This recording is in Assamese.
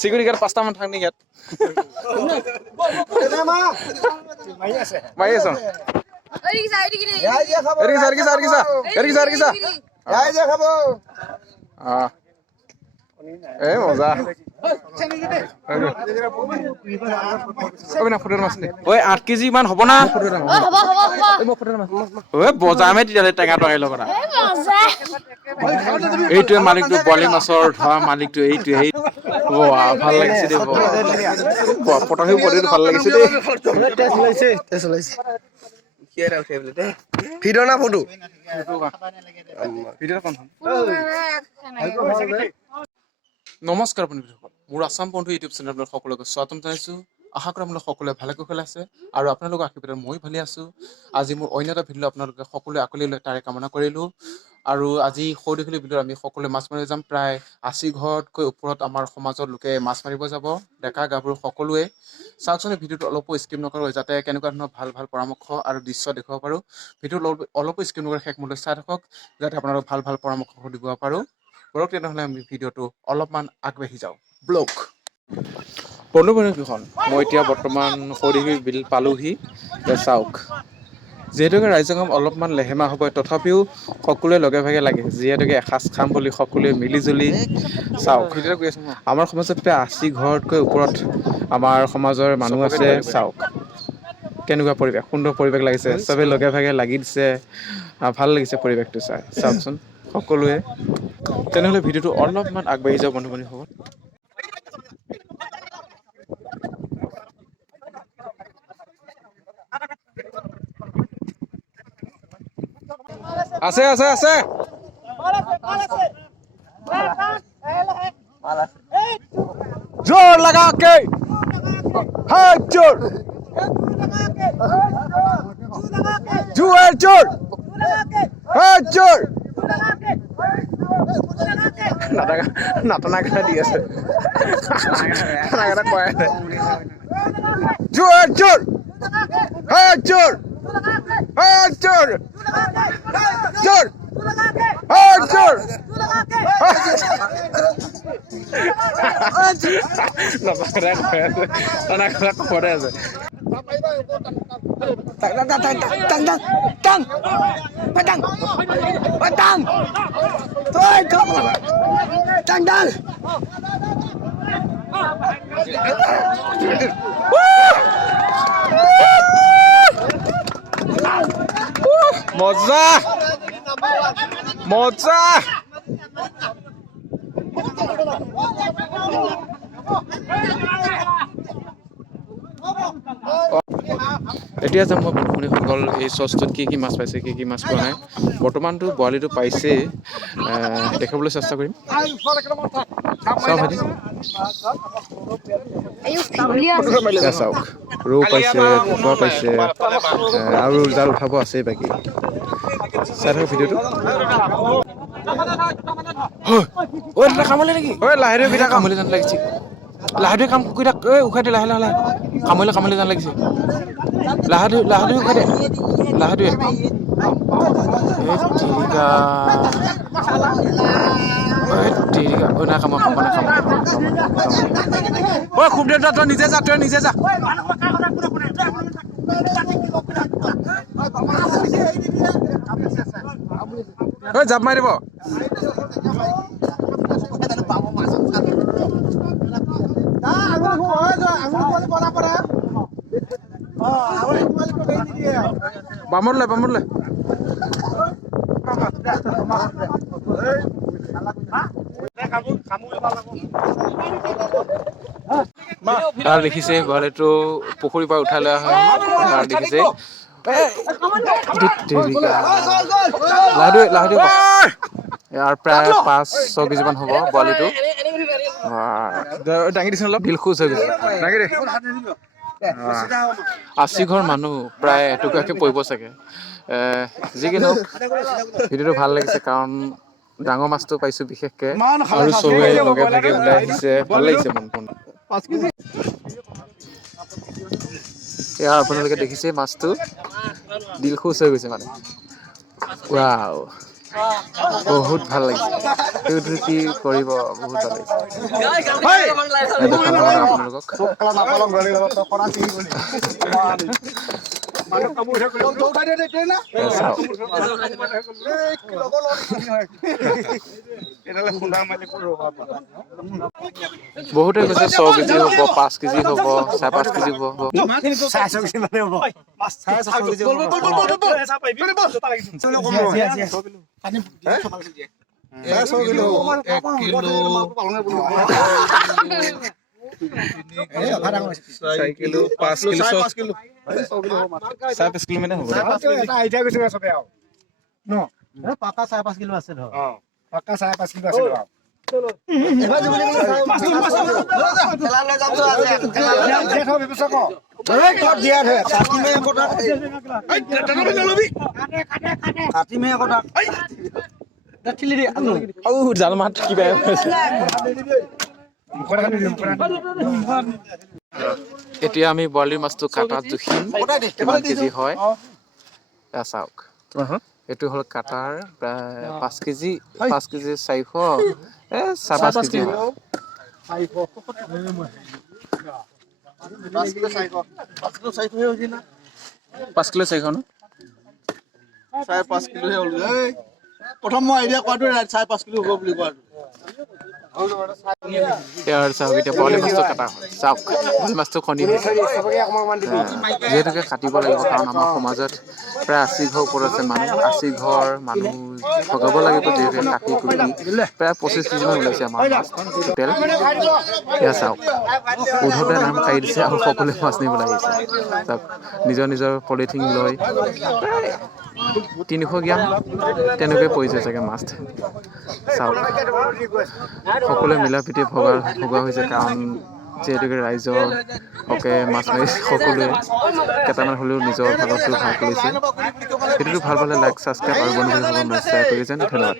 চিকুৰি গাৰ্ড 5টা মান থাক নি ইয়াত মাৰি আছো এই মজা ঐ 8 কেজি মান হ'ব না বজামে তেতিয়ালে টেঙা টঙাই লগা এইটোৱে মালিকটো বৰালি মাছৰ ধৰা মালিকটো এইটোৱে ভাল লাগিছে দেই পটহি পটটো ভাল লাগিছে দেই ভিডিঅ' না ফটো নমস্কাৰ বন্ধুসকল মোৰ আছাম বন্ধু ইউটিউব চেনেল আপোনালোক সকলোকে স্বাগতম জনাইছোঁ আশা কৰোঁ আপোনালোক সকলোৱে ভালে কুশলে আছে আৰু আপোনালোকৰ আশীৰ্বাদত মই ভালে আছোঁ আজি মোৰ অন্য এটা ভিডিঅ' আপোনালোকে সকলোৱে আকলি লৈ তাৰে কামনা কৰিলোঁ আৰু আজি সৰু দীঘলী ভিডিঅ'ত আমি সকলোৱে মাছ মাৰিব যাম প্ৰায় 80 ঘৰতকৈ ওপৰত আমাৰ সমাজৰ লোকে মাছ মাৰিব যাব ডেকা গাভৰু সকলোৱে চাওকচোন ভিডিঅ'টো অলপো স্কিপ নকৰোঁ যাতে কেনেকুৱা ধৰণৰ ভাল ভাল পৰামৰ্শ আৰু দৃশ্য দেখুৱাব পাৰোঁ ভিডিঅ'টো অলপো স্কিপ নকৰি শেষ মূল্য চাই থাকক যাতে আপোনালোক ভাল ভাল পৰামৰ্শ দিব পাৰোঁ বৰক তেনেহ'লে আমি ভিডিঅ'টো অলপমান আগবাঢ়ি যাওঁ ব্লগ বন্ধুকেইখন মই এতিয়া বৰ্তমান সৰিহি বিল পালোহি চাওক যিহেতুকে ৰাইজৰ কাম অলপমান লেহেমা হ'ব তথাপিও সকলোৱে লগে ভাগে লাগে যিহেতুকে এসাঁজ খাম বুলি সকলোৱে মিলিজুলি চাওক আমাৰ সমাজত প্ৰায় 80 ঘৰতকৈ ওপৰত আমাৰ সমাজৰ মানুহ আছে চাওক কেনেকুৱা পৰিৱেশ সুন্দৰ পৰিৱেশ লাগিছে চবেই লগে ভাগে লাগি দিছে ভাল লাগিছে পৰিৱেশটো চাই চাওকচোন সকলোৱে তেনেহ'লে ভিডিঅ'টো অলপমান আগবাঢ়ি যাওঁ বন্ধু বান্ধৱীসকল আছে আছে আছে जोर लगा के हाथ जोर जोर हाथ जोर नाटना দি আছে जोर जोर हाथ जोर हाथ जोर जोर हाथ जोर মজা মজা এতিয়া যাম মই বন্ধুসকল এই চচটোত কি মাছ পাইছে কি মাছ পোৱা নাই বৰ্তমানটো বৰালিটো পাইছে দেখাবলৈ চেষ্টা কৰিম চাওক ৰৌ পাইছে কুকুৰা পাইছে আৰু জাল উঠাব আছেই বাকী চাই থাকক ভিডিঅ'টো কামলে নেকি লাহেৰে বিধা কামলে যেন লাগিছে লাহেৰে কাম কৰি থাক উখাই দে লাহে লাহে কামলে যেন লাগিছে লাহেৰে উখাই দে লাহেৰে খুব দেৰ তই নিজে যা জাপ মাৰি দিব বামৰলে দেখিছে বৰালিটো পুখুৰীৰ পৰা উঠাই লৈ অহা দেখিছে ইয়াৰ প্ৰায় 5-6 কেজি মান হ'ব বৰালিটো দাঙি দিছে অলপ দিল খুচ হৈ গৈছে 80 ঘৰ মানুহ প্ৰায় এটুকুৰাকে পৰিব চাগে যি কি নহওক ভিডিঅ'টো ভাল লাগিছে কাৰণ ডাঙৰ মাছটো পাইছো বিশেষকে আৰু চবে লগে ভাগে ওলাই আহিছে ভাল লাগিছে মন এয়া আপোনালোকে দেখিছে মাছটো দিল খুচ হৈ গৈছে মানে ৱাও বহুত ভাল লাগিছে এইটো কি কৰিব বহুত ভাল লাগিছে দেখাম আপোনালোকক বহুতে কৈছে 100 কেজি হ'ব 5 কেজি হ'ব 5.5 কেজি হ'ব পাকা 5.5 কিলো আছে ধৰ পাকা 5.5 কিলো আছে ধৰ এতিয়া আমি বৰালিৰ মাছটো কাটাত জুখিম কিমান কেজি হয় চাওক এইটো হ'ল কাটাৰ প্ৰায় 5 কেজি 400 5.5 কেজি হয় 5 কিলো 400 ন 5.5 কিলো হ'ল প্ৰথম মই আইডিয়া কোৱাটো 5.5 কিলো হ'ব বুলি কোৱাটো ইয়াৰ চাওক এতিয়া বৰালি মাছটো কাটা হয় চাওক বৰালি মাছটো খনি যিহেতুকে কাটিব লাগিব কাৰণ আমাৰ সমাজত প্ৰায় 80 ঘৰ ওপৰত আছে মানুহ 80 ঘৰ মানুহ ভগাব লাগিব যিহেতুকে কাটি কুটি প্ৰায় 25 কেজিমান ওলাইছে আমাৰ মাছ টোটেল এয়া চাওক উধৱে নাম কাঢ়ি দিছে আৰু সকলোৱে মাছ নিবলৈ আহিছে চাওক নিজৰ নিজৰ পলিথিন লৈ প্ৰায় 300 গ্ৰাম তেনেকৈ পৰিছে চাগে মাছ চাওক সকলোৱে মিলা প্ৰীতি ভগোৱা হৈছে কাৰণ যিহেতুকে ৰাইজৰ হকে মাছ মাৰি সকলোৱে কেইটামান হ'লেও নিজৰ ভাগৰটো ভাল কৰিছে ভিডিঅ'টো ভাল পালে লাইক ছাবস্ক্ৰাইব আৰু বন্ধু বান্ধৱীসকলক শ্বেয়াৰ কৰি যেন ধন্যবাদ